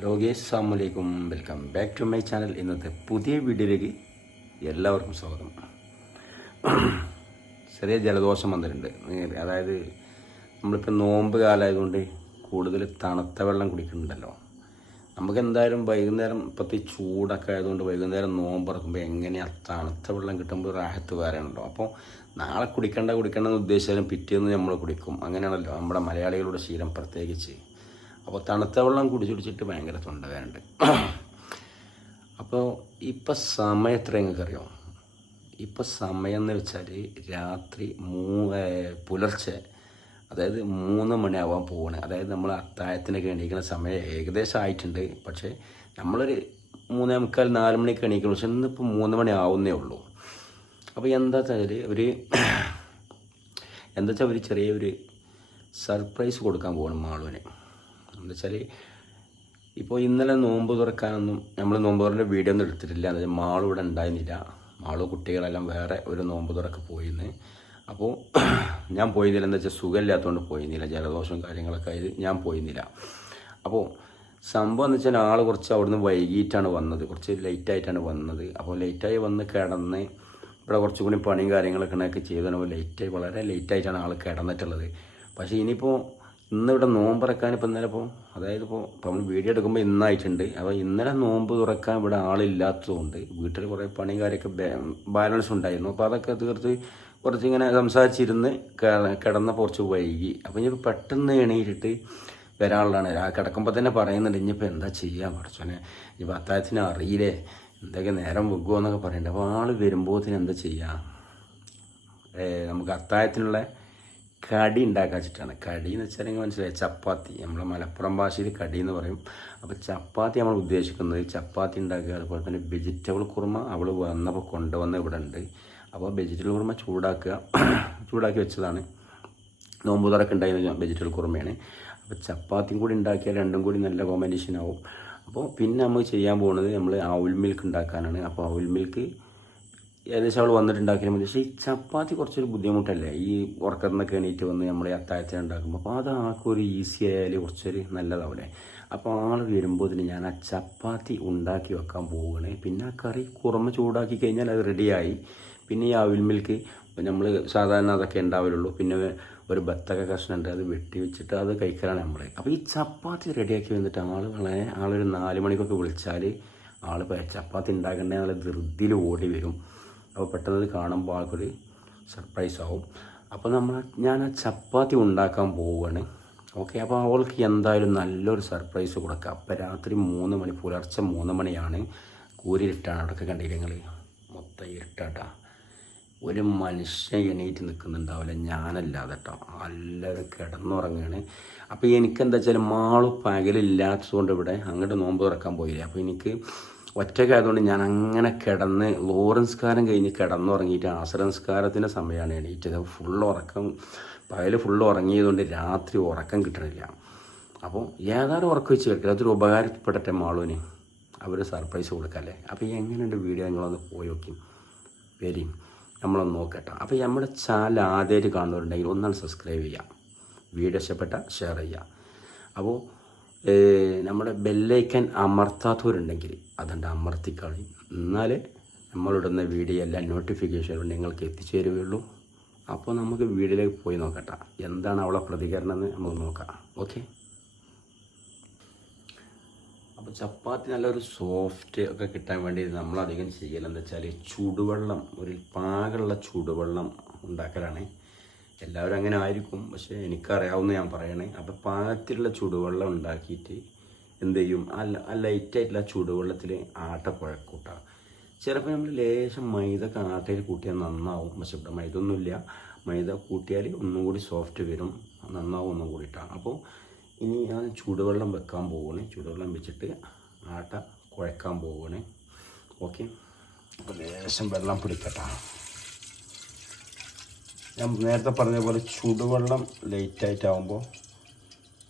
Hello guys അസ്സാമലൈക്കും welcome back to my channel ഇന്നത്തെ പുതിയ വീഡിയോയിലേക്ക് എല്ലാവർക്കും സ്വാഗതം. ചെറിയ ജലദോഷം വന്നിട്ടുണ്ട്. അതായത് നമ്മളിപ്പോൾ നോമ്പ് കാലമായതുകൊണ്ട് കൂടുതൽ തണുത്ത വെള്ളം കുടിക്കുന്നുണ്ടല്ലോ. നമുക്ക് എന്തായാലും വൈകുന്നേരം ഇപ്പോഴത്തെ ചൂടൊക്കെ ആയതുകൊണ്ട് വൈകുന്നേരം നോമ്പ് ഇറക്കുമ്പോൾ എങ്ങനെയാണ് തണുത്ത വെള്ളം കിട്ടുമ്പോൾ റാഹത്ത് വേറെ ഉണ്ടോ അപ്പോൾ നാളെ കുടിക്കേണ്ട കുടിക്കേണ്ടെന്ന് ഉദ്ദേശിച്ചാലും പിറ്റേന്ന് നമ്മൾ കുടിക്കും. അങ്ങനെയാണല്ലോ നമ്മുടെ മലയാളികളുടെ ശീലം പ്രത്യേകിച്ച്. അപ്പോൾ തണുത്ത വെള്ളം കുടിച്ചു കുടിച്ചിട്ട് ഭയങ്കര തൊണ്ടവേനുണ്ട് അപ്പോൾ ഇപ്പം സമയം എത്ര നിങ്ങൾക്കറിയോ? ഇപ്പം സമയം എന്ന് വെച്ചാൽ രാത്രി മൂ പുലർച്ചെ അതായത് മൂന്ന് മണിയാവാൻ പോവാണ്. അതായത് നമ്മൾ അത്താഴത്തിനൊക്കെ എണീക്കുന്ന സമയം ഏകദേശം ആയിട്ടുണ്ട്. പക്ഷേ നമ്മളൊരു മൂന്നേ മുക്കാൽ നാല് മണിക്ക് എണീക്കണം പക്ഷെ ഇന്നിപ്പോൾ മൂന്ന് മണി ആവുന്നേ ഉള്ളൂ. അപ്പോൾ എന്താ വെച്ചാൽ ഒരു എന്താ വെച്ചാൽ ഒരു ചെറിയൊരു സർപ്രൈസ് കൊടുക്കാൻ പോകണം മാളുവിന്. എന്താ വെച്ചാൽ ഇപ്പോൾ ഇന്നലെ നോമ്പ് തുറക്കാനൊന്നും നമ്മൾ നോമ്പ് തുറന്റെ വീഡിയോ ഒന്നും എടുത്തിട്ടില്ല. എന്താ വെച്ചാൽ മാളും ഇവിടെ ഉണ്ടായിരുന്നില്ല. മാൾ കുട്ടികളെല്ലാം വേറെ ഒരു നോമ്പ് തുറക്ക് പോയിന്ന്. അപ്പോൾ ഞാൻ പോയിരുന്നില്ല. എന്താ വെച്ചാൽ സുഖമില്ലാത്തതുകൊണ്ട് പോയിരുന്നില്ല. ജലദോഷവും കാര്യങ്ങളൊക്കെ ആയത് ഞാൻ പോയിരുന്നില്ല. അപ്പോൾ സംഭവം എന്ന് വെച്ചാൽ ആൾ കുറച്ച് അവിടുന്ന് വൈകിട്ടാണ് വന്നത്. കുറച്ച് ലേറ്റായിട്ടാണ് വന്നത്. അപ്പോൾ ലേറ്റായി വന്ന് കിടന്ന് ഇവിടെ കുറച്ചും കൂടി പണിയും കാര്യങ്ങളൊക്കെ ഉണ്ടാക്കി ചെയ്തപ്പോൾ ലേറ്റായി വളരെ ലേറ്റായിട്ടാണ് ആൾ കിടന്നിട്ടുള്ളത്. പക്ഷേ ഇനിയിപ്പോൾ ഇന്നിവിടെ നോമ്പ് തുറക്കാൻ ഇപ്പം ഇന്നലെ ഇപ്പോൾ അതായത് ഇപ്പോൾ ഇപ്പോൾ നമ്മൾ വീഡിയോ എടുക്കുമ്പോൾ ഇന്നായിട്ടുണ്ട്. അപ്പോൾ ഇന്നലെ നോമ്പ് തുറക്കാൻ ഇവിടെ ആളില്ലാത്തതുകൊണ്ട് വീട്ടിൽ കുറേ പണിക്കാരൊക്കെ ബാലൻസ് ഉണ്ടായിരുന്നു. അപ്പോൾ അതൊക്കെ തീർത്ത് കുറച്ചിങ്ങനെ സംസാരിച്ചിരുന്ന് കിടന്ന കുറച്ച് വൈകി. അപ്പോൾ ഇനിയിപ്പോൾ പെട്ടെന്ന് എണീറ്റിട്ട് വരാനുള്ളതാണ്. ആ കിടക്കുമ്പോൾ തന്നെ പറയുന്നുണ്ട് ഇനിയിപ്പോൾ എന്താ ചെയ്യാൻ പഠിച്ചോനെ ഇനിയിപ്പോൾ അത്താഴത്തിന് അറിയില്ലേ? എന്തൊക്കെ നേരം വെക്കുമോ എന്നൊക്കെ പറയുന്നുണ്ട്. അപ്പോൾ ആൾ വരുമ്പോഴത്തിന് എന്താ ചെയ്യുക നമുക്ക് അത്താഴത്തിനുള്ള കടി ഉണ്ടാക്കാൻ വെച്ചിട്ടാണ്. കടി എന്ന് വെച്ചാൽ നിങ്ങൾ മനസ്സിലായി? ചപ്പാത്തി. നമ്മളെ മലപ്പുറം ഭാഷയിൽ കടി എന്ന് പറയും. അപ്പോൾ ചപ്പാത്തി നമ്മൾ ഉദ്ദേശിക്കുന്നത് ചപ്പാത്തി ഉണ്ടാക്കുക അതുപോലെ തന്നെ വെജിറ്റബിൾ കുറുമ അവൾ വന്നപ്പോൾ കൊണ്ടുവന്ന ഇവിടെ ഉണ്ട്. അപ്പോൾ വെജിറ്റബിൾ കുറുമ ചൂടാക്കുക ചൂടാക്കി വെച്ചതാണ്. നോമ്പ് തുറക്ക് ഉണ്ടായിരുന്ന വെജിറ്റബിൾ കുറുമയാണ്. അപ്പോൾ ചപ്പാത്തിയും കൂടി ഉണ്ടാക്കിയാൽ രണ്ടും കൂടി നല്ല കോമ്പിനേഷൻ ആവും. അപ്പോൾ പിന്നെ നമ്മൾ ചെയ്യാൻ പോകുന്നത് നമ്മൾ ഔൽ മിൽക്ക് ഉണ്ടാക്കാനാണ്. അപ്പോൾ ഔൽ മിൽക്ക് ഏകദേശം അവൾ വന്നിട്ടുണ്ടാക്കിയാൽ മതി പക്ഷേ ഈ ചപ്പാത്തി കുറച്ചൊരു ബുദ്ധിമുട്ടല്ലേ? ഈ ഉറക്കത്തിൽ നിന്നൊക്കെ എണീറ്റ് വന്ന് നമ്മൾ ഈ അത്താഴത്തിന് ഉണ്ടാക്കുമ്പോൾ അപ്പോൾ അത് ആൾക്കൊരു ഈസി ആയാൽ കുറച്ചൊരു നല്ലതാവില്ലേ അപ്പോൾ ആൾ വരുമ്പോൾ ഞാൻ ആ ചപ്പാത്തി ഉണ്ടാക്കി വെക്കാൻ പോവുകയാണ് പിന്നെ ആ കറി കുറമ ചൂടാക്കി കഴിഞ്ഞാൽ അത് റെഡിയായി. പിന്നെ ഈ അവിൽ മിൽക്ക് നമ്മൾ സാധാരണ അതൊക്കെ ഉണ്ടാവില്ലുള്ളൂ പിന്നെ ഒരു ബത്തൊക്കെ കഷ്ണം ഉണ്ട് അത് വെട്ടി വെച്ചിട്ട് അത് കഴിക്കലാണ് നമ്മൾ അപ്പോൾ ഈ ചപ്പാത്തി റെഡിയാക്കി വന്നിട്ട് ആൾ വളരെ ആളൊരു നാല് മണിക്കൊക്കെ വിളിച്ചാൽ ആൾ ചപ്പാത്തി ഉണ്ടാക്കേണ്ടത് നല്ല ധൃതിയിൽ ഓടി വരും. അപ്പോൾ പെട്ടെന്ന് കാണുമ്പോൾ ആൾക്കൊരു സർപ്രൈസ് ആവും. അപ്പോൾ നമ്മൾ ഞാൻ ആ ചപ്പാത്തി ഉണ്ടാക്കാൻ പോവുകയാണ്. ഓക്കെ അപ്പോൾ അവൾക്ക് എന്തായാലും നല്ലൊരു സർപ്രൈസ് കൊടുക്കുക അപ്പോൾ രാത്രി മൂന്ന് മണി പുലർച്ചെ മൂന്ന് മണിയാണ് കൂരിരുട്ടാണ് അവിടെ കണ്ടില്ല നിങ്ങൾ മൊത്തം ഇരുട്ടാട്ടാ. ഒരു മനുഷ്യൻ എണീറ്റ് നിൽക്കുന്നുണ്ടാവില്ല. ഞാനല്ലാതെ കേട്ടോ. എല്ലാവരും കിടന്നുറങ്ങുകയാണ്. അപ്പോൾ എനിക്കെന്താ വെച്ചാൽ മാൾ പകലില്ലാത്തതുകൊണ്ട് ഇവിടെ അങ്ങോട്ട് നോമ്പ് തുറക്കാൻ പോയില്ല? അപ്പോൾ എനിക്ക് ഒറ്റയ്ക്കായതുകൊണ്ട് ഞാൻ അങ്ങനെ കിടന്ന് ലോറൻസ്കാരം കഴിഞ്ഞ് കിടന്നുറങ്ങിയിട്ട് ആശ്രംസ്കാരത്തിന്റെ സമയമാണ് എണീറ്റത്. ഫുൾ ഉറക്കം പകൽ ഫുൾ ഉറങ്ങിയതുകൊണ്ട് രാത്രി ഉറക്കം കിട്ടണില്ല. അപ്പോൾ ഏതാനും ഉറക്കം വെച്ച് കേൾക്കില്ല അതൊരു ഉപകാരപ്പെടട്ടെ മാളുവിന് അവർ സർപ്രൈസ് കൊടുക്കല്ലേ? അപ്പോൾ എങ്ങനെയുണ്ട് വീഡിയോ? നിങ്ങളൊന്ന് പോയി നോക്കി. വരും. നമ്മളൊന്ന് നോക്കട്ടെ. അപ്പോൾ നമ്മുടെ ചാനൽ ആദ്യമായിട്ട് കാണുന്നവരുണ്ടെങ്കിൽ ഒന്നാണ് സബ്സ്ക്രൈബ് ചെയ്യുക. വീഡിയോ ഇഷ്ടപ്പെട്ട ഷെയർ ചെയ്യുക. അപ്പോൾ നമ്മുടെ ബെല്ലൈക്കൻ അമർത്താത്തവരുണ്ടെങ്കിൽ അതുകൊണ്ട് അമർത്തിക്കളി എന്നാലേ നമ്മളിടുന്ന വീഡിയോ എല്ലാം നോട്ടിഫിക്കേഷൻ നിങ്ങൾക്ക് എത്തിച്ചേരുകയുള്ളൂ. അപ്പോൾ നമുക്ക് വീഡിയോയിലേക്ക് പോയി നോക്കട്ടെ. എന്താണ് അവളെ പ്രതികരണം എന്ന് നമുക്ക് നോക്കാം. ഓക്കെ. അപ്പോൾ ചപ്പാത്തി നല്ലൊരു സോഫ്റ്റ് ഒക്കെ കിട്ടാൻ വേണ്ടി നമ്മളധികം ചെയ്യലെന്ന് വെച്ചാൽ ചൂടുവെള്ളം ഒരു പാകമുള്ള ചൂടുവെള്ളം ഉണ്ടാക്കലാണ്. എല്ലാവരും അങ്ങനെ ആയിരിക്കും. പക്ഷേ എനിക്കറിയാവുന്ന ഞാൻ പറയണേ അപ്പോൾ പാകത്തിലുള്ള ചൂടുവെള്ളം ഉണ്ടാക്കിയിട്ട് എന്ത് ചെയ്യും? ആ ആ ലൈറ്റായിട്ടുള്ള ചൂടുവെള്ളത്തിൽ ആട്ട ചിലപ്പോൾ നമ്മൾ ലേശം മൈദ ആട്ടയിൽ കൂട്ടിയാൽ നന്നാവും. പക്ഷെ ഇവിടെ മൈദ ഒന്നുമില്ല മൈദ കൂട്ടിയാൽ ഒന്നും കൂടി സോഫ്റ്റ് വരും. നന്നാവും ഒന്നും കൂടിയിട്ടാണ് അപ്പോൾ ഇനി ഞാൻ ചൂടുവെള്ളം വെക്കാൻ പോവുകയാണ് ചൂടുവെള്ളം വെച്ചിട്ട് ആട്ട കുഴക്കാൻ പോവുകയാണ് ഓക്കെ? അപ്പോൾ ലേശം വെള്ളം പിടിക്കട്ടെ. ഞാൻ നേരത്തെ പറഞ്ഞ പോലെ ചൂടുവെള്ളം ലേറ്റായിട്ട് ആകുമ്പോൾ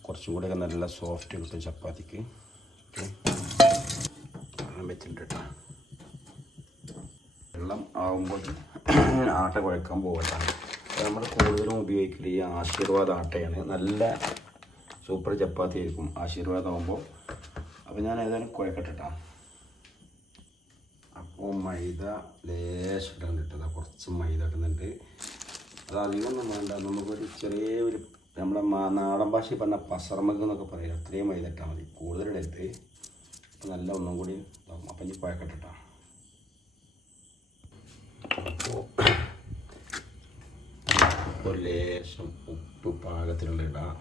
കുറച്ചും കൂടെയൊക്കെ നല്ല സോഫ്റ്റ് കിട്ടും ചപ്പാത്തിക്ക്. വെച്ചിട്ടുണ്ട് വെള്ളം ആകുമ്പോൾ ആട്ട കുഴക്കാൻ പോകട്ടെ നമ്മൾ കൂടുതലും ഉപയോഗിക്കൽ ഈ ആശീർവാദ ആട്ടയാണ്. നല്ല സൂപ്പർ ചപ്പാത്തി ആയിരിക്കും ആശീർവാദം ആകുമ്പോൾ അപ്പോൾ ഞാൻ ഏതായാലും കുഴക്കട്ടെട്ടാ അപ്പോൾ മൈദ ലേശം ഇടുന്നുണ്ട് കുറച്ച് മൈദ ഇടുന്നുണ്ട്. അത് അധികമൊന്നും വേണ്ട. നമുക്കൊരു ചെറിയ ഒരു നമ്മുടെ നാടൻ ഭാഷയിൽ പറഞ്ഞ പസർമക്ക് എന്നൊക്കെ പറയില്ല അത്രയും വൈകിട്ടാൽ മതി. കൂടുതലെടുത്ത് അപ്പം നല്ല ഒന്നും കൂടി ഇതാവും. അപ്പം ഇനി കുഴക്കട്ടെട്ടാ അപ്പോൾ ലേശം ഉപ്പ് പാകത്തിനുള്ള ഇടാം.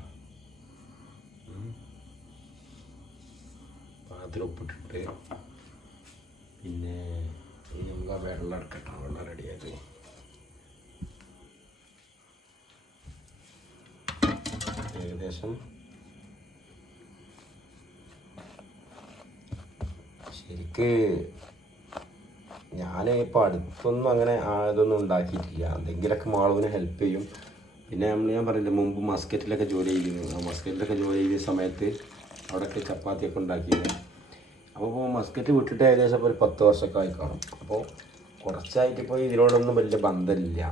പാകത്തിൽ ഉപ്പിട്ടിട്ട് പിന്നെ ഇനി നമുക്ക് ആ വെള്ളം എടുക്കട്ടെ. വെള്ളം റെഡിയാക്കി ഏകദേശം ശരിക്ക് ഞാൻ ഇപ്പോൾ അടുത്തൊന്നും അങ്ങനെ ഇതൊന്നും ഉണ്ടാക്കിയിട്ടില്ല. എന്തെങ്കിലുമൊക്കെ മാളവിനെ ഹെൽപ്പ് ചെയ്യും. പിന്നെ നമ്മൾ ഞാൻ പറഞ്ഞില്ല മുമ്പ് മസ്കറ്റിലൊക്കെ ജോലി ചെയ്തിരുന്നു. മസ്കറ്റിലൊക്കെ ജോലി ചെയ്ത സമയത്ത് അവിടെയൊക്കെ ചപ്പാത്തിയൊക്കെ ഉണ്ടാക്കിയിരുന്നു അപ്പോൾ മസ്കറ്റ് വിട്ടിട്ട് ഏകദേശം ഒരു പത്ത് വർഷമൊക്കെ ആയി കാണും. അപ്പോൾ കുറച്ചായിട്ട് ഇപ്പോൾ ഇതിനോടൊന്നും വലിയ ബന്ധമില്ല.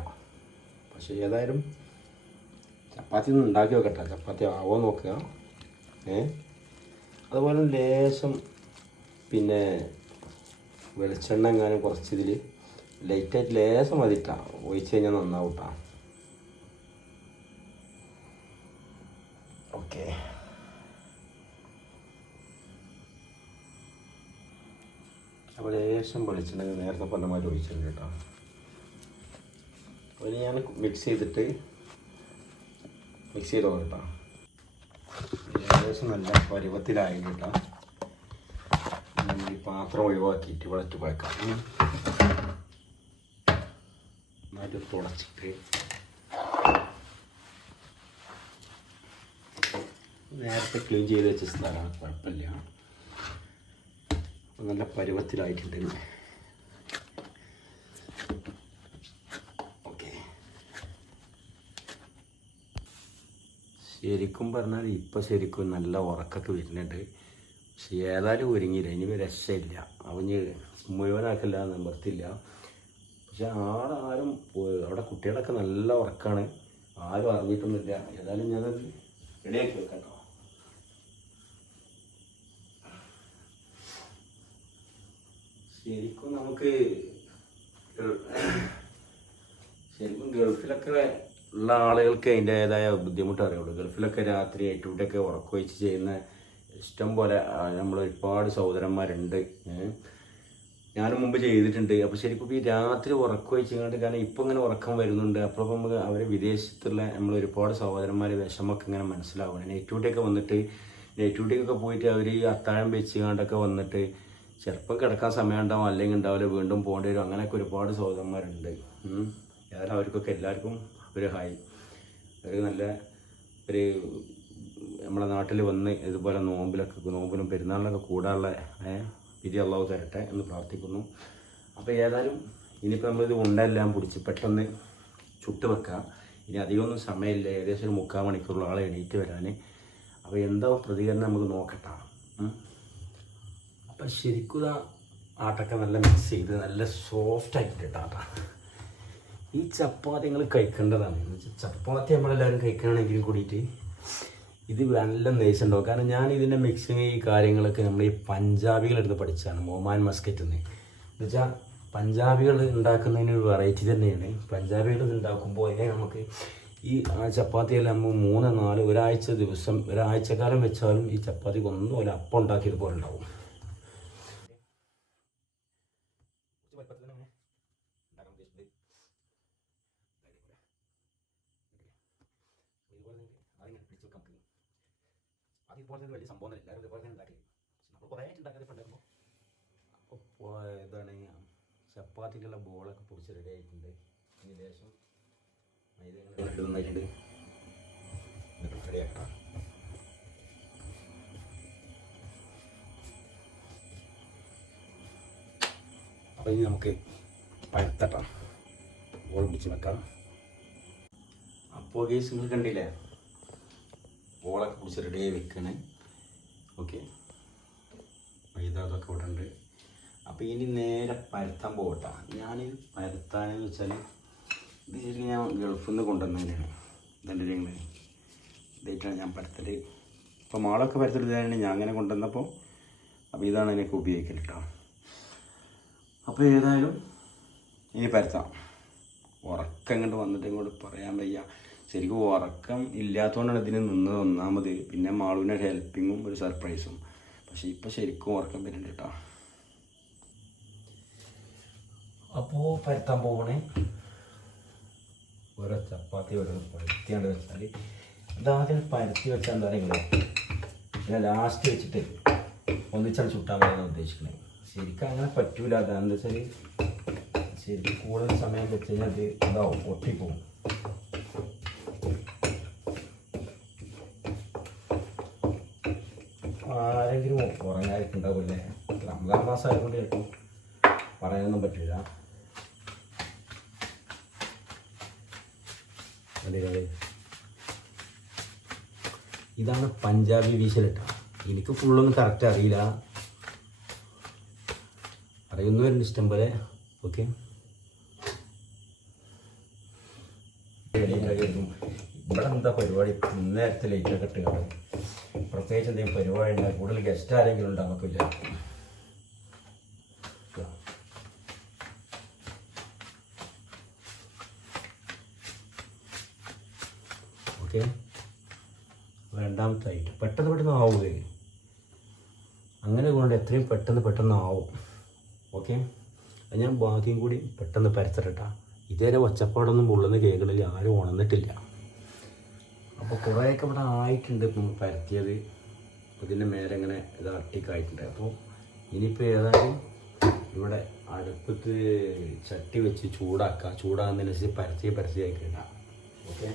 പക്ഷേ ഏതായാലും ചപ്പാത്തി ഒന്ന് ഉണ്ടാക്കി നോക്കട്ടെ. ചപ്പാത്തി ആവോ നോക്കുക. ഏ? അതുപോലെ ലേശം പിന്നെ വെളിച്ചെണ്ണ എങ്ങാനും കുറച്ച് ഇതിൽ ലൈറ്റായിട്ട് ലേശം മതിട്ടാ. ഒഴിച്ച് കഴിഞ്ഞാൽ നന്നാവൂട്ടാ. ഓക്കെ. അപ്പോൾ ലേശം വെളിച്ചെണ്ണ നേരത്തെ പറഞ്ഞ മാതിരി ഒഴിച്ചിട്ടുണ്ട് കേട്ടോ. അപ്പോൾ ഞാൻ മിക്സ് ചെയ്തിട്ട് മിക്സ് ചെയ്ത് കൊടുക്കാം ഏകദേശം നല്ല പരുവത്തിലായി കേട്ടോ. ഈ പാത്രം ഒഴിവാക്കിയിട്ട് വിളച്ച് ഉം. നന്നായിട്ട് തുടച്ചിട്ട്. നേരത്തെ ക്ലീൻ ചെയ്ത് വെച്ച സ്ഥലമാണ്. കുഴപ്പമില്ല. നല്ല പരുവത്തിലായിട്ടുണ്ട് ശരിക്കും പറഞ്ഞാൽ ഇപ്പം ശരിക്കും നല്ല ഉറക്കൊക്കെ വരുന്നുണ്ട്. പക്ഷെ ഏതായാലും ഒരുങ്ങിയില്ല. ഇനി രക്ഷയില്ല. അവഞ്ഞ് മുഴുവനാക്കില്ല നിവർത്തില്ല പക്ഷെ ആടെ ആരും അവിടെ കുട്ടികളൊക്കെ നല്ല ഉറക്കാണ്. ആരും അറിഞ്ഞിട്ടൊന്നുമില്ല. ഏതായാലും ഞാനത് റെഡിയാക്കി വെക്കാം ശരിക്കും നമുക്ക് ശരിക്കും ഗൾഫിലൊക്കെ ഉള്ള ആളുകൾക്ക് അതിന്റെതായ ബുദ്ധിമുട്ട് അറിയുള്ളൂ ഗൾഫിലൊക്കെ രാത്രി എട്ടുവിട്ടൊക്കെ ഉറക്കൊഴിച്ച് ചെയ്യുന്ന ഇഷ്ടം പോലെ നമ്മൾ ഒരുപാട് സഹോദരന്മാരുണ്ട്. ഞാനും മുമ്പ് ചെയ്തിട്ടുണ്ട്. അപ്പോൾ ശരിക്കും ഈ രാത്രി ഉറക്കൊഴിച്ച് കഴിഞ്ഞിട്ട് കാരണം ഇപ്പം ഇങ്ങനെ ഉറക്കം വരുന്നുണ്ട്. അപ്പോൾ നമുക്ക് അവർ വിദേശത്തുള്ള നമ്മൾ ഒരുപാട് സഹോദരന്മാരെ വിഷമൊക്കെ ഇങ്ങനെ മനസ്സിലാവും. നൈറ്റ് ഡ്യൂട്ടിയൊക്കെ വന്നിട്ട് നൈറ്റ് ഡ്യൂട്ടിക്കൊക്കെ പോയിട്ട് അവർ അത്താഴം വെച്ച് കണ്ടൊക്കെ വന്നിട്ട് ചിലപ്പോൾ കിടക്കാൻ സമയം ഉണ്ടാവും അല്ലെങ്കിൽ ഉണ്ടാവില്ല വീണ്ടും പോകേണ്ടി വരും. അങ്ങനെയൊക്കെ ഒരുപാട് സഹോദരന്മാരുണ്ട്. ഏതായാലും അവർക്കൊക്കെ എല്ലാവർക്കും ഒരു ഹായ് ഒരു നല്ല ഒരു നമ്മുടെ നാട്ടിൽ വന്ന് ഇതുപോലെ നോമ്പിലൊക്കെ നോമ്പിനും പെരുന്നാളിനൊക്കെ കൂടാനുള്ള വിധി അള്ളാഹു തരട്ടെ എന്ന് പ്രാർത്ഥിക്കുന്നു. അപ്പോൾ ഏതായാലും ഇനിയിപ്പോൾ നമ്മളിത് ഉണ്ടെല്ലാം പിടിച്ച് പെട്ടെന്ന് ചുട്ട് വെക്കാം. ഇനി അധികമൊന്നും സമയമില്ല. ഏകദേശം ഒരു മുക്കാൽ മണിക്കൂറുള്ള ആളെ എണീറ്റ് വരാൻ അപ്പോൾ എന്താ പ്രതികരണം നമുക്ക് നോക്കട്ട. അപ്പം ശരിക്കും ആട്ടൊക്കെ നല്ല മിക്സ് ചെയ്ത് നല്ല സോഫ്റ്റ് ആക്കിയിട്ടാ ഈ ചപ്പാത്തി നിങ്ങൾ കഴിക്കേണ്ടതാണ്. ചപ്പാത്തി നമ്മളെല്ലാവരും കഴിക്കണമെങ്കിൽ കൂടിയിട്ട് ഇത് നല്ല നെയ്ച്ചുണ്ടാവും. കാരണം ഞാൻ ഇതിന്റെ മിക്സിങ് ഈ കാര്യങ്ങളൊക്കെ നമ്മൾ ഈ പഞ്ചാബികളെടുത്ത് പഠിച്ചാണ് മൊമാൻ മസ്കറ്റ് എന്ന് വെച്ചാൽ പഞ്ചാബികൾ ഉണ്ടാക്കുന്നതിന് ഒരു വെറൈറ്റി തന്നെയാണ്. പഞ്ചാബികൾ ഉണ്ടാക്കുമ്പോൾ നമുക്ക് ഈ ചപ്പാത്തിയെല്ലാം നമ്മൾ മൂന്ന് നാല് ഒരാഴ്ച ദിവസം ഒരാഴ്ചക്കാലം വെച്ചാലും ഈ ചപ്പാത്തിക്ക് ഒന്നും ഒരു അപ്പം ഉണ്ടാക്കിയത് പോലെ ഉണ്ടാവും. അതുപോലെ തന്നെ വലിയ സംഭവം എല്ലാവരും ഇതുപോലെ തന്നെ ഉണ്ടാക്കി. നമ്മൾ കുറേ ഉണ്ടാക്കാതെ ഉണ്ടാക്കുമ്പോൾ അപ്പോൾ ഇതാണ് ചപ്പാത്തിക്കുള്ള ബോളൊക്കെ പൊടിച്ച് റെഡി ആയിട്ടുണ്ട്. ഇനി ലേശം മൈദ നന്നായിട്ടുണ്ട്. റെഡിയാക്കാം. അപ്പോൾ ഇനി നമുക്ക് പഴുത്തട്ടാം ബോൾ പിടിച്ച് വെക്കാം. അപ്പോൾ ഗേസ് നിങ്ങൾ കണ്ടില്ലേ? ബോളൊക്കെ പിടിച്ച് റെഡിയായി വെക്കണേ. ഓക്കെ മൈദ അതൊക്കെ ഇവിടെ ഉണ്ട്. അപ്പോൾ ഇനി നേരെ പരത്താൻ പോകട്ടെ ഞാൻ പരത്താനെന്ന് വെച്ചാൽ ഇത് ശരിക്കും ഞാൻ ഗൾഫിൽ നിന്ന് കൊണ്ടുവന്നതിനാണ്. ഇതെന്റെ ഞങ്ങൾ ഇതായിട്ടാണ് ഞാൻ പരത്തൽ ഇപ്പോൾ മാളൊക്കെ പരത്തെടുത്തതാണ് ഞാൻ അങ്ങനെ കൊണ്ടുവന്നപ്പോൾ അപ്പോൾ ഇതാണ് എനിക്ക് ഉപയോഗിക്കൽ കേട്ടോ അപ്പോൾ ഏതായാലും ഇനി പരത്താം. ഉറക്കം ഇങ്ങോട്ട് വന്നിട്ട് ഇങ്ങോട്ട് പറയാൻ വയ്യ. ശരിക്കും ഉറക്കം ഇല്ലാത്തതുകൊണ്ടാണ് ഇതിന് നിന്നത് ഒന്നാമത് പിന്നെ മാളുവിന്റെ ഹെൽപ്പിങ്ങും ഒരു സർപ്രൈസും പക്ഷേ ഇപ്പോൾ ശരിക്കും ഉറക്കം വരുന്നുണ്ട് കേട്ടോ. അപ്പോൾ പരത്താൻ പോകണേ ഓരോ ചപ്പാത്തി ഓരോ പരത്തിയാണ്ട് വെച്ചാൽ ഇതാദ്യം പരത്തി വെച്ചാൽ എന്താ പറയുക പിന്നെ ലാസ്റ്റ് വെച്ചിട്ട് ഒന്നിച്ചാണ് ചുട്ടാൻ വേണ്ടി ഉദ്ദേശിക്കുന്നത് ശരിക്കും അങ്ങനെ പറ്റൂല. അതാണെന്ന് വെച്ചാൽ ശരിക്കും കൂടുതൽ സമയം വെച്ച് കഴിഞ്ഞാൽ അത് ഇതാവും പൊട്ടിപ്പോവും ആരെങ്കിലും ഉറങ്ങാതിട്ടുണ്ടാവില്ലേ റംസാൻ മാസം ആയതുകൊണ്ട് ചിലപ്പോൾ പറയാനൊന്നും പറ്റില്ല. ഇതാണ് പഞ്ചാബി വീശലിട്ട. എനിക്ക് ഫുള്ളൊന്നും കറക്റ്റ് അറിയില്ല. അറിയുന്നവരുണ്ട് ഇഷ്ടം പോലെ. ഓക്കെ ഇവിടെ എന്താ പരിപാടി? നേരത്തെ ലൈറ്റൊക്കെ ഇട്ട് കാണും പ്രത്യേകിച്ച് എന്തെങ്കിലും പരിപാടി ഉണ്ടാകും കൂടുതൽ ഗസ്റ്റ് ആരെങ്കിലും ഉണ്ട്? നമുക്കില്ല ഓക്കെ. രണ്ടാമത്തെ ഐറ്റം പെട്ടെന്ന് പെട്ടെന്ന് ആവുകയെ അങ്ങനെ കൊണ്ട് എത്രയും പെട്ടെന്ന് പെട്ടെന്ന് ആവും. ഓക്കെ. അത് ഞാൻ ബാക്കിയും കൂടി പെട്ടെന്ന് പരത്തിട്ടാ ഇതേരെ ഒച്ചപ്പാടൊന്നും ഉള്ളെന്ന് കേൾക്കണില്ല ആരും ഉണർന്നിട്ടില്ല. അപ്പോൾ കുറേയൊക്കെ ഇവിടെ ആയിട്ടുണ്ട് ഇപ്പം പരത്തിയത്. ഇതിന്റെ മേലെ ഇങ്ങനെ ഇത് അട്ടിക്കായിട്ടുണ്ട് അപ്പോൾ ഇനിയിപ്പോൾ ഏതായാലും ഇവിടെ അടുപ്പത്ത് ചട്ടി വെച്ച് ചൂടാക്കുക. ചൂടാകുന്നതിനനുസരിച്ച് പരത്തി പരത്തി ആയിക്കില്ല ഓക്കെ?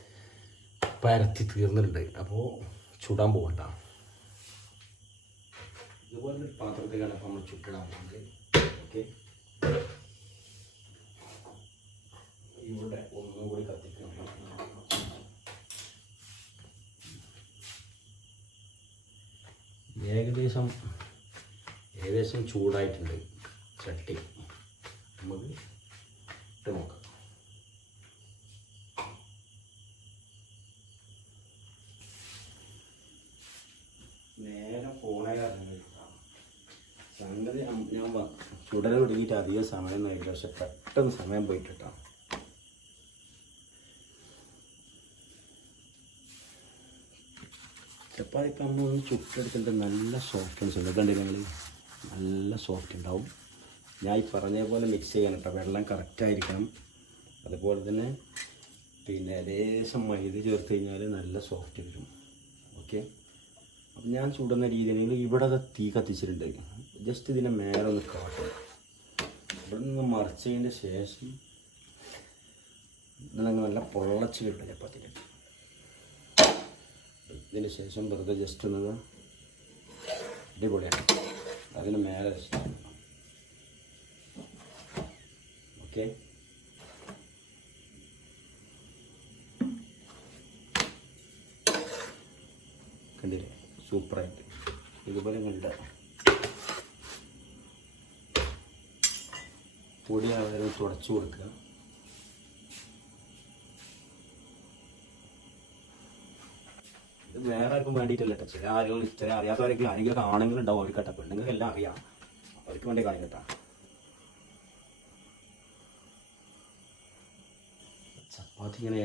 പരത്തി തീർന്നിട്ടുണ്ട്. അപ്പോൾ ചൂടാൻ പോകണ്ട ഇതുപോലൊരു പാത്രത്തിലാണ് ഇപ്പോൾ നമ്മൾ ചുട്ടിടാൻ പോകുന്നത് ഓക്കെ? ഇവിടെ ഒന്നും കൂടി ഏകദേശം ഏകദേശം ചൂടായിട്ടുണ്ട് ചട്ടി. നമുക്ക് ഇട്ട് നോക്കാം. നേരെ ഫോണേ സംഗതി ഞാൻ ചുടൽ തുടങ്ങിയിട്ട് അധികം സമയം നോക്കില്ല പക്ഷെ പെട്ടെന്ന് സമയം പോയിട്ടാ ചപ്പാത്തി ഇപ്പം നമ്മൾ ഒന്ന് ചുട്ടെടുത്തിട്ട് നല്ല സോഫ്റ്റ് ആണ് കണ്ടില്ല നിങ്ങൾ നല്ല സോഫ്റ്റ് ഉണ്ടാവും. ഞാൻ ഈ പറഞ്ഞ പോലെ മിക്സ് ചെയ്യണം കേട്ടോ വെള്ളം കറക്റ്റായിരിക്കണം അതുപോലെ തന്നെ പിന്നെ ലേശം മൈദ ചേർത്ത് കഴിഞ്ഞാൽ നല്ല സോഫ്റ്റ് വരും. ഓക്കെ അപ്പം ഞാൻ ചൂടുന്ന രീതിയിൽ ഇവിടെ അത് തീ കത്തിച്ചിട്ടുണ്ട്. ജസ്റ്റ് ഇതിനെ മേലെ ഒന്ന് കാട്ടും. ഇവിടെ നിന്ന് മറിച്ചതിന്റെ ശേഷം നല്ല പൊള്ളച്ച് കിട്ടും ചപ്പാത്തിക്ക്. ഇതിന് ശേഷം വെറുതെ ജസ്റ്റ് ഒന്ന് അടിപൊളിയാണ് അതിന് മേലെ ഓക്കെ കണ്ടില്ലേ? സൂപ്പറായിട്ട്. ഇതുപോലെ കണ്ട പൊടി അവരെ തുടച്ചു കൊടുക്കുക. വേറെ ആർക്കും വേണ്ടിയിട്ടല്ല കേട്ടോ. ചില ആളുകൾ ചില അറിയാത്തവരെങ്കിലും ആരെങ്കിലും ആണെങ്കിലും ഉണ്ടാവും അവർക്ക് കേട്ടോ പെണ്ണുങ്ങൾക്ക് എല്ലാം അറിയാം. അവർക്ക് വേണ്ടി കാണിക്കട്ടാ ചപ്പാത്തി ഇങ്ങനെ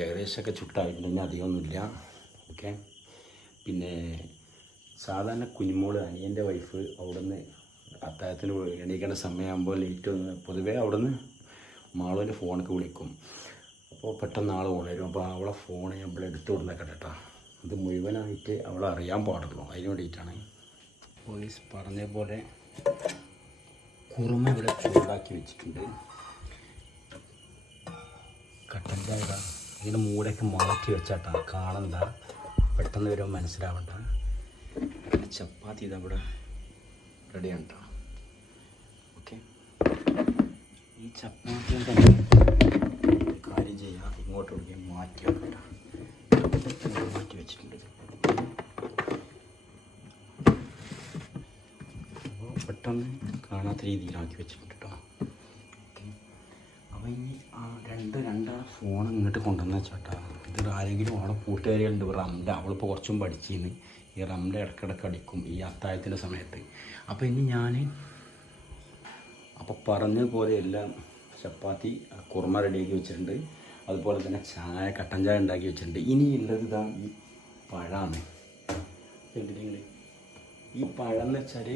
ഏകദേശമൊക്കെ ചുട്ടായിട്ടുണ്ട് ഇനി അധികമൊന്നുമില്ല. ഓക്കെ? പിന്നെ സാധാരണ കുഞ്ഞുമോൾ അനിയന്റെ വൈഫ് അവിടുന്ന് അത്താഴത്തിന് എണീക്കേണ്ട സമയമാകുമ്പോൾ ലേറ്റ് വന്ന് പൊതുവേ അവിടുന്ന് മാളൂന്റെ ഫോണൊക്കെ വിളിക്കും. അപ്പോൾ പെട്ടെന്ന് ആൾ ഉണരും അപ്പോൾ അവളെ ഫോൺ ഞാൻ ഇവിടെ എടുത്തു കൊടുന്നേക്കട്ടെ കേട്ടോ. ഇത് മുഴുവനായിട്ട് അവൾ അറിയാൻ പാടുള്ളൂ. അതിന് വേണ്ടിയിട്ടാണ് പോലീസ് പറഞ്ഞ പോലെ കുറുമ ഇവിടെ ചൂടാക്കി വെച്ചിട്ടുണ്ട്. കട്ടൻ ചായ ഇതാ. ഇതിന്റെ മൂടൊക്കെ മാറ്റി വെച്ചാട്ടാ. കാണണ്ട. പെട്ടെന്ന് വരുമ്പോൾ മനസ്സിലാവണ്ട. ചപ്പാത്തി ഇതാ ഇവിടെ റെഡിയാണ് കേട്ടോ ഓക്കെ. ഈ ചപ്പാത്തി തന്നെ കാര്യം ചെയ്യാം. ഇങ്ങോട്ട് കൊടുക്കുകയും മാറ്റി വെക്കട്ടോ. മാറ്റി വെച്ചിട്ടുണ്ട് അപ്പോൾ പെട്ടെന്ന് കാണാത്ത രീതിയിലാക്കി വെച്ചിട്ടുണ്ട് കേട്ടോ ഓക്കെ. ഇനി ആ രണ്ട് രണ്ടാ ഫോൺ ഇങ്ങോട്ട് കൊണ്ടുവന്ന ചേട്ടാ ഇത് ആരെങ്കിലും അവിടെ കൂട്ടുകാരികളുണ്ട്. റംല അവളിപ്പോൾ കുറച്ചും പഠിച്ചിന്ന്. ഈ റംല ഇടക്കിടക്ക് അടിക്കും ഈ അത്താഴത്തിന്റെ സമയത്ത്. അപ്പോൾ ഇനി ഞാൻ അപ്പോൾ പറഞ്ഞതുപോലെ എല്ലാം ചപ്പാത്തി കുറുമ റെഡിയാക്കി വെച്ചിട്ടുണ്ട്. അതുപോലെ തന്നെ ചായ കട്ടൻ ചായ ഉണ്ടാക്കി വെച്ചിട്ടുണ്ട്. ഇനി ഉള്ളത് ഇതാ ഈ പഴമാണ് കണ്ടില്ലേ ഈ പഴം എന്ന് വെച്ചാൽ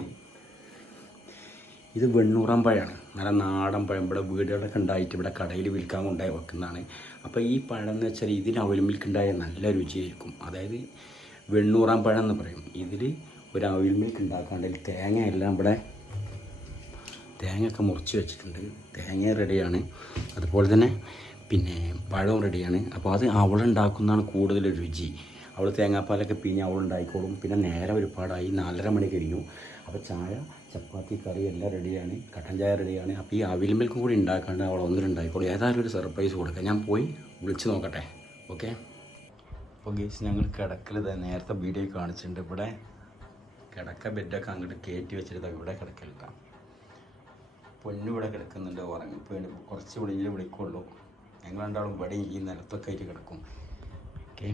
ഇത് വെണ്ണൂറാം പഴമാണ് നല്ല നാടൻ പഴം. ഇവിടെ വീടുകളൊക്കെ ഉണ്ടായിട്ട് ഇവിടെ കടയിൽ വിൽക്കാൻ കൊണ്ടുപോയി വെക്കുന്നതാണ്. അപ്പോൾ ഈ പഴം എന്ന് വെച്ചാൽ ഇതിന് അവൽ മിൽക്ക് ഉണ്ടായ നല്ല രുചിയായിരിക്കും. അതായത് വെണ്ണൂറാം പഴം എന്ന് പറയും. ഇതിൽ ഒരു അവൽ മിൽക്ക് ഉണ്ടാക്കാണ്ട് തേങ്ങ എല്ലാം ഇവിടെ തേങ്ങയൊക്കെ മുറിച്ച് വെച്ചിട്ടുണ്ട്. തേങ്ങ റെഡിയാണ് അതുപോലെ തന്നെ പിന്നെ പഴവും റെഡിയാണ് അപ്പോൾ അത് അവളുണ്ടാക്കുന്നതാണ് കൂടുതൽ രുചി. അവൾ തേങ്ങാപ്പാലൊക്കെ പിഞ്ഞ് അവളുണ്ടായിക്കോളും. പിന്നെ നേരെ ഒരുപാടായി നാലര മണി കഴിഞ്ഞു. അപ്പോൾ ചായ ചപ്പാത്തി കറി എല്ലാം റെഡിയാണ് കട്ടൻ ചായ റെഡിയാണ് അപ്പോൾ ഈ അവിൽ മിൽക്കും കൂടി ഉണ്ടാക്കാണ്ട് അവൾ ഒന്നിനും ഉണ്ടായിക്കോളും ഏതായാലും ഒരു സർപ്രൈസ് കൊടുക്കാം. ഞാൻ പോയി വിളിച്ച് നോക്കട്ടെ. ഓക്കെ അപ്പോൾ ഗേസ് ഞങ്ങൾ കിടക്കൽ നേരത്തെ വീഡിയോ കാണിച്ചിട്ടുണ്ട്. ഇവിടെ കിടക്ക ബെഡൊക്കെ അങ്ങോട്ട് കയറ്റി വെച്ചിട്ട് ഇവിടെ കിടക്കലിട്ടാണ് പൊന്നു ഇവിടെ കിടക്കുന്നുണ്ട് ഉറങ്ങി പോയി കുറച്ച് വിളിയിൽ വിളിക്കുള്ളൂ. ഞങ്ങൾ രണ്ടാളും ഇവിടെ ഈ നിലത്തൊക്കെ ആയിട്ട് കിടക്കും ഓക്കെ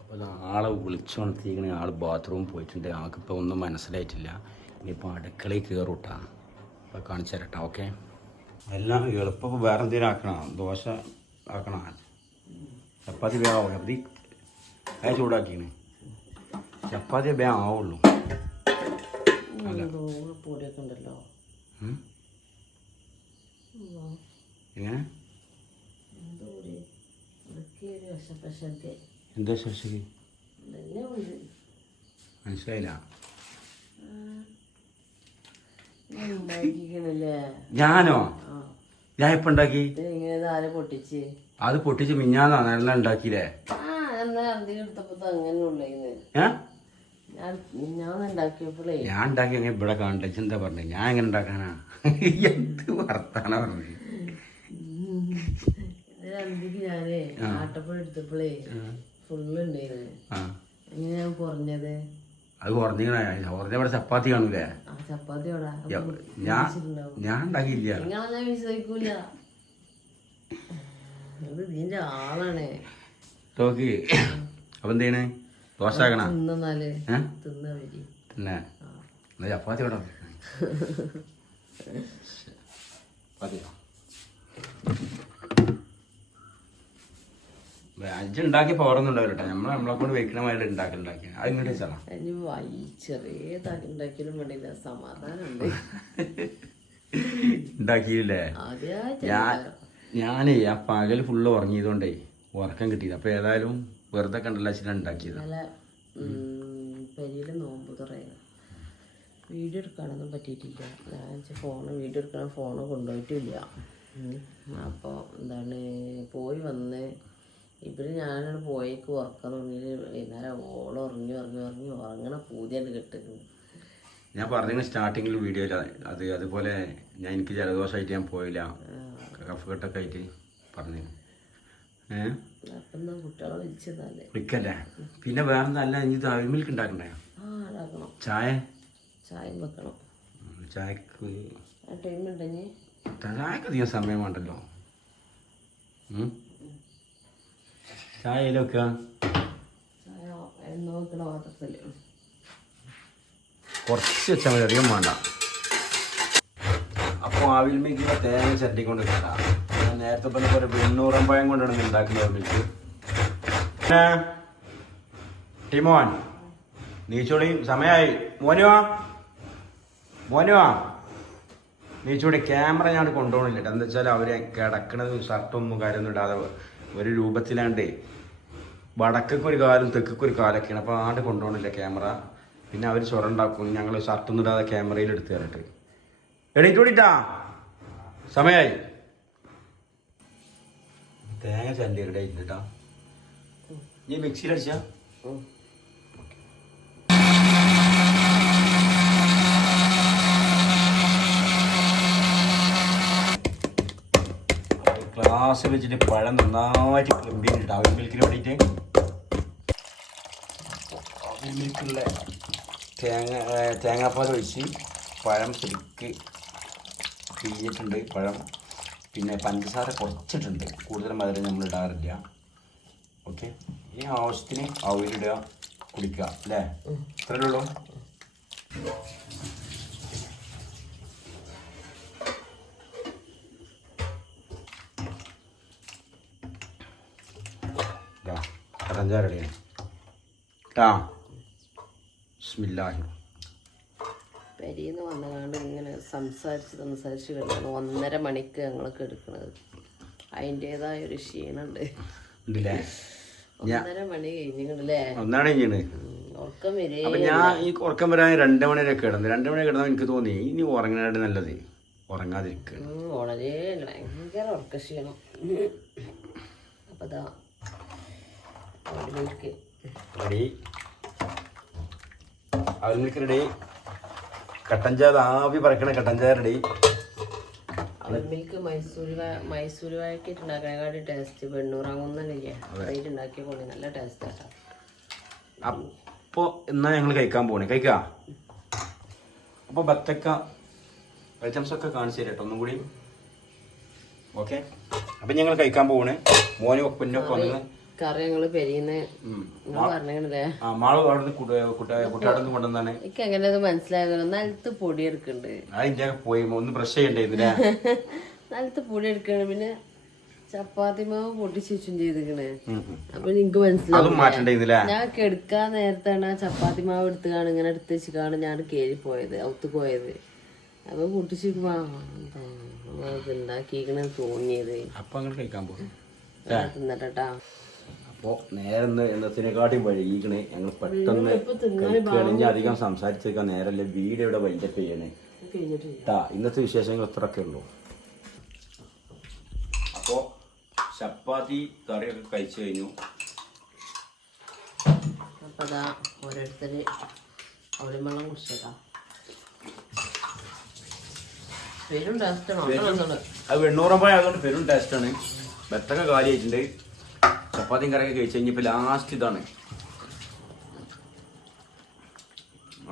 അപ്പോൾ അത് ആളെ വിളിച്ചുണർത്തിയിരിക്കണ ആൾ ബാത്റൂം പോയിട്ടുണ്ട് ആൾക്കിപ്പോൾ ഒന്നും മനസ്സിലായിട്ടില്ല ഇനിയിപ്പോൾ അടുക്കളയിൽ കയറൂട്ടാ അപ്പോൾ കാണിച്ചു തരട്ടാ ഓക്കെ എല്ലാം എളുപ്പം വേറെ എന്തെങ്കിലും ആക്കണം ദോശ ആക്കണം ചപ്പാത്തി വേഗം ആവും ചപ്പാത്തി അത് ചൂടാക്കിയാണ് ചപ്പാത്തി വേഗം ആവുള്ളൂ പൊടിയൊക്കെ ഉണ്ടല്ലോ? എങ്ങനെ എന്തോ ഒരു ഇതൊക്കെ ഒരു വശപ്പശൊക്കെ എന്താ ശശിക്ക് മനസ്സിലായില്ല. ഞാനോ? ഞാൻ ഇപ്പൊ ഉണ്ടാക്കി? അത് പൊട്ടിച്ച് മിഞ്ഞാന്നാ? നല്ല ഉണ്ടാക്കിയില്ലേ? ഞാൻ ഉണ്ടാക്കി അങ്ങനെ ഇവിടെ ഇജ്ജ് എന്താ പറഞ്ഞത് ഞാൻ എങ്ങനെ ഉണ്ടാക്കാനാ? എന്ത് വർത്താനാ പറഞ്ഞത് അന്തിക്ക് ഞാനേ ആട്ടപ്പഴം എടുത്തപ്പോഴേ ഫുള്ള് ഉണ്ടായിരുന്നു ആ. എങ്ങനെ ഞാൻ കുറഞ്ഞത്? അത് കുറഞ്ഞിങ്ങനെ കുറഞ്ഞ ഇവിടെ ചപ്പാത്തി കാണൂലേ? ഞാൻ ഞാൻ ഉണ്ടാക്കിയില്ല. നിങ്ങളെല്ലാം വിശ്വസിക്കൂല. ഇതിന്റെ ആളാണ്. നോക്കി അപ്പം എന്ത് ചെയ്യണേ ദോശ ആക്കണ? തിന്ന ചപ്പാത്തി ഇവിടെ ചപ്പാത്തിയോ? അഞ്ച് ഉണ്ടാക്കി പോറൊന്നും ഉണ്ടാവില്ല കേട്ടോ നമ്മൾ നമ്മളെ കൊണ്ട് വെക്കണ മാതിരി ഉണ്ടാക്കി ഉണ്ടാക്കി. അത് ഇങ്ങോട്ട് ചെറിയ അതിന് വൈ ചെറിയതാക്കി ഉണ്ടാക്കിയാലും സമാധാനം ഉണ്ട്. ഉണ്ടാക്കിയില്ലേ? ഞാൻ ഞാനേ ആ പകൽ ഫുള്ള് ഉറങ്ങിയതുകൊണ്ടേ ഉറക്കം കിട്ടിയില്ല. അപ്പൊ ഏതായാലും വെറുതെ കണ്ടല്ല ശരി ഉണ്ടാക്കിയത്. പെരിയുടെ നോമ്പ് തുറയാണ് വീഡിയോ എടുക്കാനൊന്നും പറ്റിയിട്ടില്ല. ഞാൻ ഫോണ് വീഡിയോ എടുക്കാൻ ഫോണ് കൊണ്ടുപോയിട്ടില്ല. അപ്പോൾ എന്താണ് പോയി വന്ന് ഇവർ ഞാനിവിടെ പോയേക്ക് ഉറക്കം തുടങ്ങി വൈകുന്നേരം ഓളം ഉറങ്ങി ഉറങ്ങി ഉറങ്ങി. ഉറങ്ങണ പൂതിയാണ് കിട്ടുന്നത് ഞാൻ പറഞ്ഞ സ്റ്റാർട്ടിങ്ങിൽ വീഡിയോയിൽ അത് അതുപോലെ ഞാൻ എനിക്ക് ജലദോഷമായിട്ട് ഞാൻ പോയില്ല. കഫ് കെട്ടൊക്കെ ആയിട്ട് പറഞ്ഞു വിളിക്കല്ലേ? പിന്നെ വേറെ നല്ല ഇനി അവിൽ മിൽക്ക് ഉണ്ടാക്കണ്ടേ ചായ? ചായക്ക് ചായക്ക് അധികം സമയം വേണ്ടല്ലോ. ചായ വെക്കുക ചായ വെക്കണ പാത്രത്തിൽ കുറച്ച് വെച്ചാൽ മതി അധികം വേണ്ട. അപ്പോൾ ആവിൽ മിൽക്കിലെ തേങ്ങ ചട്ടിക്കൊണ്ട് കിട്ടാം ഞാൻ നേരത്തെ പറഞ്ഞ പോലെ വെണ്ണൂറം പഴം കൊണ്ടാണ് ഉണ്ടാക്കുന്നത് മിൽക്ക്. പിന്നെ ടിമോൻ നീച്ചോടി സമയമായി മോനുവാ മോനുവാ നീച്ചോടി ക്യാമറ ഞാൻ കൊണ്ടുപോകണില്ല എന്താ വെച്ചാൽ അവർ കിടക്കണത് ഷർട്ടൊന്നും കാര്യമൊന്നും ഇടാതെ ഒരു രൂപത്തിലാണ്ട്. വടക്കൊക്കെ ഒരു കാലും തെക്കൊക്കെ ഒരു കാലൊക്കെയാണ്. അപ്പോൾ ആണ്ട് കൊണ്ടുപോകണില്ല ക്യാമറ. പിന്നെ അവർ ചൊറുണ്ടാക്കും. ഞങ്ങൾ ഷർട്ടൊന്നും ഇടാതെ ക്യാമറയിൽ എടുത്ത് തരട്ടെ എണീറ്റോടിട്ടാ. സമയായി. തേങ്ങ ചല്ലിട്ടാ കേട്ടോ നീ മിക്സിയിൽ ഗ്ലാസ് വെച്ചിട്ട് പഴം നന്നായിട്ട് ക്ലിമ്പിങ് ഇട്ട് അവിൽ മിൽക്കിന് വേണ്ടിയിട്ട്. അവിൽ മിൽക്കുള്ള തേങ്ങ തേങ്ങാപ്പാൽ ഒഴിച്ച് പഴം ശരിക്ക് പിഴിഞ്ഞിട്ടുണ്ട് പഴം. പിന്നെ പഞ്ചസാര കുറച്ചിട്ടുണ്ട്. കൂടുതൽ മധുരം നമ്മൾ ഇടാറില്ല. ഓക്കെ? ഈ ആവശ്യത്തിന് അവലിടുക കുടിക്കുക അല്ലേ? ഇത്രയേ ഉള്ളൂ. കടഞ്ചാര റെഡിയാണ് ട്ടാ ബിസ്മില്ലാഹി. പെരിന്ന് വന്നതാണ്ട് ഇങ്ങനെ സംസാരിച്ച് സംസാരിച്ച് കിടക്കണം. ഒന്നര മണിക്ക് ഞങ്ങളൊക്കെ എടുക്കണത്. അതിന്റെതായ ഒരു ക്ഷീണുണ്ട്. ഉണ്ടല്ലേ? ഒന്നര മണി കഴിഞ്ഞില്ലേ ഒന്നാണ് കഴിഞ്ഞത് ഉറക്കം വരേ അപ്പൊ ഞാൻ ഈ ഉറക്കം വരാൻ രണ്ട് മണി വരെ കിടന്നു. രണ്ട് മണി കിടന്നാൽ എനിക്ക് തോന്നി ഇനി ഉറങ്ങാനായിട്ട് നല്ലത്. ഉറങ്ങാതിരിക്കുക വളരെ ഭയങ്കര ഉറക്ക ക്ഷീണം. അപ്പൊ അതാ മിൽക്ക് റെഡി. അവൽ മിൽക്ക് റെഡി. കട്ടൻ ചായ ആവി പറക്കണ കട്ടൻ ചായ റെഡി. അവൽ മിൽക്ക് മൈസൂർ മൈസൂർ വാഴക്കിട്ട് ഉണ്ടാക്കണേക്കാട്ടി ടേസ്റ്റ് വെണ്ണൂറാങ്ങുന്നില്ലേ ഉണ്ടാക്കിയ പോലെ നല്ല ടേസ്റ്റ് ആട്ടോ. അപ്പോൾ എന്നാ ഞങ്ങൾ കഴിക്കാൻ പോണേ? കഴിക്കാ? അപ്പോൾ ബത്തക്ക ഐറ്റംസ് ഒക്കെ കാണിച്ചു തരാം കേട്ടോ ഒന്നും കൂടി. ഓക്കെ? അപ്പം ഞങ്ങൾ കഴിക്കാൻ പോവാണ് മോനും ഒപ്പന്റെ ഒക്കെ വന്ന് കറി ഞങ്ങൾ പെരിയുന്ന പറഞ്ഞേ എനിക്ക് എങ്ങനെ അത് മനസ്സിലായത് നിലത്ത് പൊടി എടുക്കണ്ട്. പോയി. ഒന്ന് ബ്രഷ് ചെയ്യണ്ടേ നിലത്ത് പൊടി എടുക്കണ്. പിന്നെ ചപ്പാത്തി മാവ് പൊട്ടിച്ചും ചെയ്തിക്കണ് അപ്പൊ എനിക്ക് മനസ്സിലാവും ഞാൻ കെടുക്കാൻ നേരത്താണ് ആ ചപ്പാത്തി മാവ് എടുത്തുകാണ് കാണും ഇങ്ങനെ എടുത്ത് വെച്ച് കാണും ഞാൻ കേറി പോയത് ഒത്തു പോയത്. അപ്പൊ പൊട്ടിച്ച് ഉണ്ടാക്കിക്കണ തോന്നിയത്. അപ്പൊ അങ്ങനെ കഴിക്കാൻ പോകും തിന്നട്ടാ അപ്പോൾ നേരെ ഇന്ന് എന്നതിനെക്കാട്ടി വൈകിക്കണേ. ഞങ്ങൾ പെട്ടെന്ന് കഴിക്കുകയാണെങ്കിൽ അധികം സംസാരിച്ചേക്കാൻ നേരല്ലേ. വീട് ഇവിടെ വൈൻഡപ്പ് ചെയ്യണേ. ടാ ട്ടാ ഇന്നത്തെ വിശേഷങ്ങൾ ഇത്രയൊക്കെ ഉള്ളൂ. അപ്പോൾ ചപ്പാത്തി കറിയൊക്കെ കഴിച്ചു കഴിഞ്ഞു. അപ്പൊ അതാ വെള്ളം കുടിച്ചേക്കാം പേരും ടേസ്റ്റ് അത് വെണ്ണൂറമ്പായ ആയതുകൊണ്ട് പെരും ടേസ്റ്റാണ് ബെത്തൊക്കെ കാലിയായിട്ടുണ്ട്. ചപ്പാത്തിയും കറിയൊക്കെ കഴിച്ചു കഴിഞ്ഞപ്പോൾ ലാസ്റ്റ് ഇതാണ്.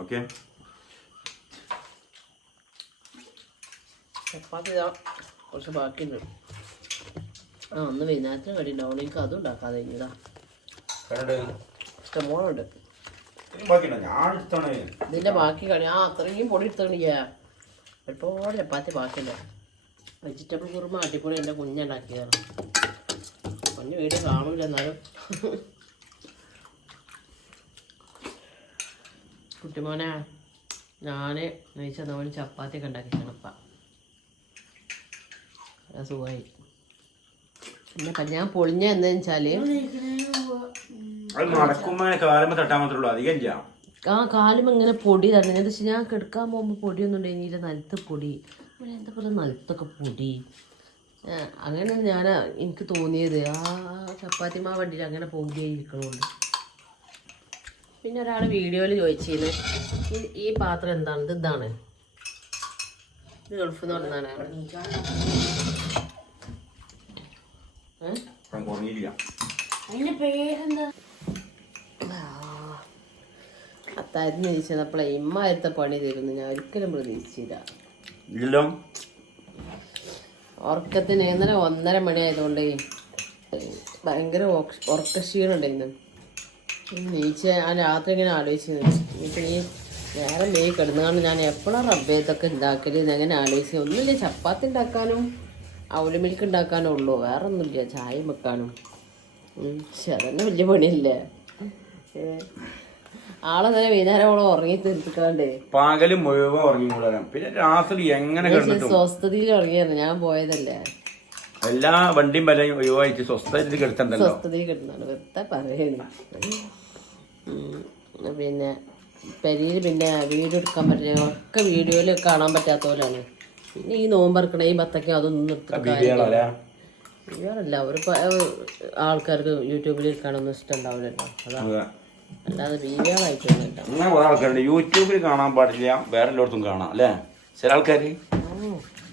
ഓക്കെ ചപ്പാത്തി കുറച്ച് ബാക്കിയുണ്ട്. ആ ഒന്ന് വൈകുന്നേരത്തിന് കടി ഉണ്ടാവണം എനിക്ക് അതും ഉണ്ടാക്കാതെ ഞാൻ ഇഷ്ടമാണ്. ഇതിന്റെ ബാക്കി കടി ആ അത്രയും പൊടി എടുത്തണില്ല ഒരുപാട് ചപ്പാത്തി ബാക്കിയുണ്ട്. വെജിറ്റബിൾ കുറുമ അടിപൊളി എന്റെ കുഞ്ഞുണ്ടാക്കിയതാണ്. കുഞ്ഞ് വീഡിയോ കാണൂല എന്നാലും. കുട്ടിമോനെ ഞാൻ നെയ്ച്ച നമ്മൾ ചപ്പാത്തി ഒക്കെ ഉണ്ടാക്കിയാണ് ഇപ്പം സുഖമായി. പിന്നെ ഞാൻ പൊളിഞ്ഞ എന്താ വെച്ചാൽ ആ കാലും ഇങ്ങനെ പൊടി തന്നെ എന്താ വെച്ചാൽ ഞാൻ കിടക്കാൻ പോകുമ്പോൾ പൊടിയൊന്നും ഉണ്ടായിരുന്നില്ല നിലത്ത് പൊടി. എന്താ പറയുക നിലത്തൊക്കെ പൊടി. ആ, അങ്ങനെ ഞാൻ എനിക്ക് തോന്നിയത് ആ ചപ്പാത്തി മാ വണ്ടിയിൽ അങ്ങനെ പൊങ്കിയിരിക്കണോണ്ട് പിന്നെ ഒരാൾ വീഡിയോയിൽ ചോദിച്ചിരുന്നു ഈ ഈ പാത്രം എന്താണ്? ഇത് ഇതാണ്. ഇത് ഗൾഫ് എന്ന് പറഞ്ഞാണ് അത്തായിരുന്നു ചോദിച്ചപ്പോഴേ ഇമ്മാരത്തെ പണി തരുന്നു ഞാൻ ഒരിക്കലും പ്രതീക്ഷിച്ചില്ല. ഉറക്കത്തിന് ഇന്നലെ ഒന്നര മണി ആയതുകൊണ്ട് ഭയങ്കര ഉറക്ക- ഉറക്കക്ഷീണം ഉണ്ടായിരുന്നു നീച്ച ആ രാത്രി ഇങ്ങനെ ആലോചിച്ചു ഇപ്പം വേറെ നേരം വേ കിടന്നുകൊണ്ട് ഞാൻ എപ്പോഴാണ് റബ്ബേ ഇതൊക്കെ ഉണ്ടാക്കൽ എന്ന് അങ്ങനെ ആലോചിച്ചു ഒന്നുമില്ല ചപ്പാത്തി ഉണ്ടാക്കാനും അവൽ മിൽക്ക് ഉണ്ടാക്കാനും ഉള്ളൂ. വേറെ ഒന്നുമില്ല ചായ വെക്കാനും പക്ഷെ അതന്നെ വലിയ പണിയല്ലേ. ആളെ തന്നെ വൈകുന്നേരം ഉറങ്ങി തീർത്തിക്കാണ്ടേ പകൽ മുഴുവൻ ഉറങ്ങിക്കൊള്ളാം പിന്നെ രാത്രി എങ്ങനെ കിടന്നിട്ടും? സ്വസ്ഥതയിൽ ഉറങ്ങിയായിരുന്നു. ഞാൻ പോയതല്ലേ? എല്ലാ വണ്ടിയും വിലയും ഒഴിവായിട്ട് സ്വസ്ഥതയിൽ കിടത്തണ്ടല്ലോ? സ്വസ്ഥതയിൽ കിടന്നാണ് വെറുതെ പറയണ. പിന്നെ പെരിയിൽ പിന്നെ വീഡിയോ എടുക്കാൻ പറ്റില്ല. ഒക്കെ വീഡിയോയിൽ കാണാൻ പറ്റാത്ത പോലെയാണ് പിന്നെ ഈ നോമ്പറക്കണ ഈ ബത്തക്ക അതൊന്നും നിർത്തി ബിരിയാണല്ലേ ഒരു ആൾക്കാർക്ക് യൂട്യൂബിൽ കാണുന്ന ഇഷ്ടം ഉണ്ടാവില്ലല്ലോ. അതെ. അല്ലാതെ അങ്ങനെ കുറെ ആൾക്കാരുണ്ട്. യൂട്യൂബിൽ കാണാൻ പാടില്ല. വേറെ എല്ലായിടത്തും കാണാം അല്ലേ? ചില ആൾക്കാർ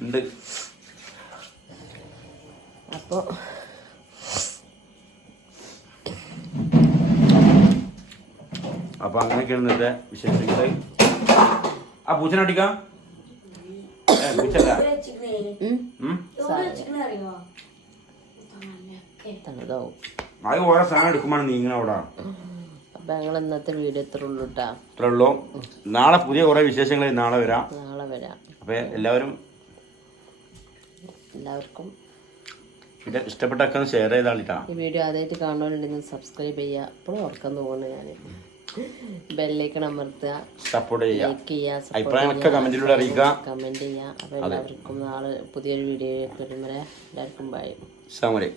ഉണ്ട്. അപ്പോൾ അപ്പൊ അങ്ങനെയൊക്കെയാണ് ഇന്നത്തെ വിശേഷങ്ങൾ ആ ഏ പൂച്ചല്ല. ഉം? തണുതാവും. അത് ഓരോ സാധനം എടുക്കുമ്പോൾ നീങ്ങണ അവിടെ. അപ്പം ഞങ്ങൾ ഇന്നത്തെ വീഡിയോ എത്ര ഉള്ളൂ കേട്ടോ ഇത്രേ ഉള്ളൂ. നാളെ പുതിയ കുറേ വിശേഷങ്ങൾ നാളെ വരാം. നാളെ വരാം. അപ്പോൾ എല്ലാവരും എല്ലാവർക്കും ഇഷ്ടപ്പെട്ട ഇഷ്ടപ്പെട്ടൊക്കെ ഷെയർ ചെയ്താളിട്ടാ ഈ വീഡിയോ ആദ്യമായിട്ട് കാണുന്നുണ്ടെങ്കിൽ സബ്സ്ക്രൈബ് ചെയ്യുക. അപ്പോഴും ഓർക്കാൻ തോന്നുന്നു ഞാൻ ബെല്ലൈക്കൺ അമർത്തുക. സപ്പോർട്ട് ചെയ്യുക. ലൈക്ക് ചെയ്യുക അഭിപ്രായമൊക്കെ കമന്റിലൂടെ അറിയിക്കുക. കമന്റ് ചെയ്യുക. അപ്പോൾ എല്ലാവർക്കും നാളെ പുതിയൊരു വീഡിയോ വരുമ്പോൾ എല്ലാവർക്കും ബൈ സമരം